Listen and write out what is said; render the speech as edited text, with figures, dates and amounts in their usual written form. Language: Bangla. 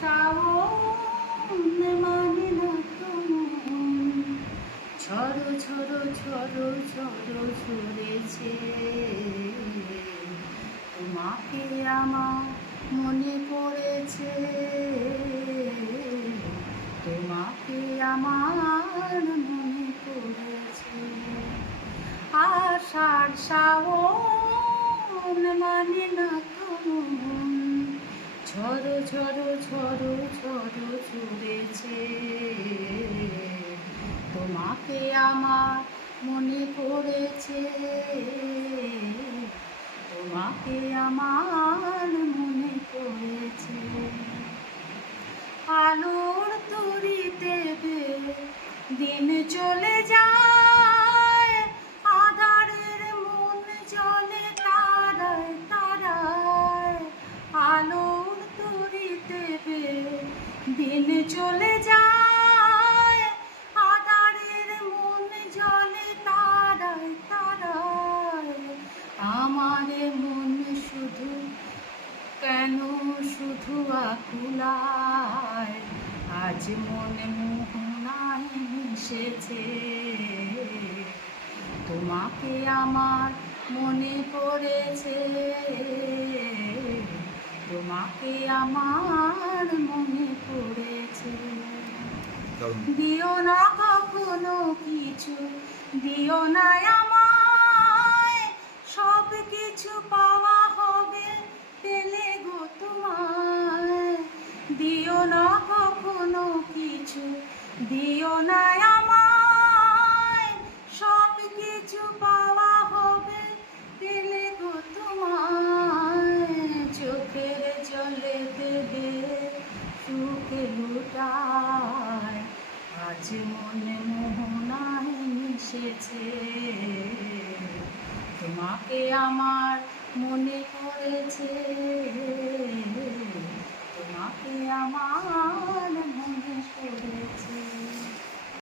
শাওন মানে না তো মন, ঝড়ো ঝড়ো ঝড়ো ঝড়ো ঝরেছে। তোমাকে আমার মনে পড়েছে, তোমাকে আমার মনে পড়েছে। আষাঢ় শ্রাবণ মানে না তো মন, ঝড়ো ঝড়ো ঝড়ো ঝড়ো ঝরেছে। তোমাকে আমার মনে পড়েছে, তোমাকে আমার মনে পড়েছে। আলোর তরিতে দিন চলে যায়, আঁধারের মন জলে তারায় তারায়। আলোর তরিতে দিন চলে যায়, আঁধারের মন জলে তারায় তারায়। আমার মন শুধু কেন শুধু আকুলায়, আজ মনে মোহনায় মিশেছে। তোমাকে আমার মনে পড়েছে, তোমাকে আমার মনে পড়েছে। দিও না কখনো কিছু, দিও না আমায়, সব কিছু পাওয়া হবে পেলে গো তোমায়। দিও না কখনো কিছু, দিও না আমায়, সব কিছু পাওয়া হবে পেলে গো তোমায়। চোখের জলে দেবে সুখে লুটায়, আজ মনে মোহনায় মিশেছে। তোমাকে আমার মনে পড়েছে।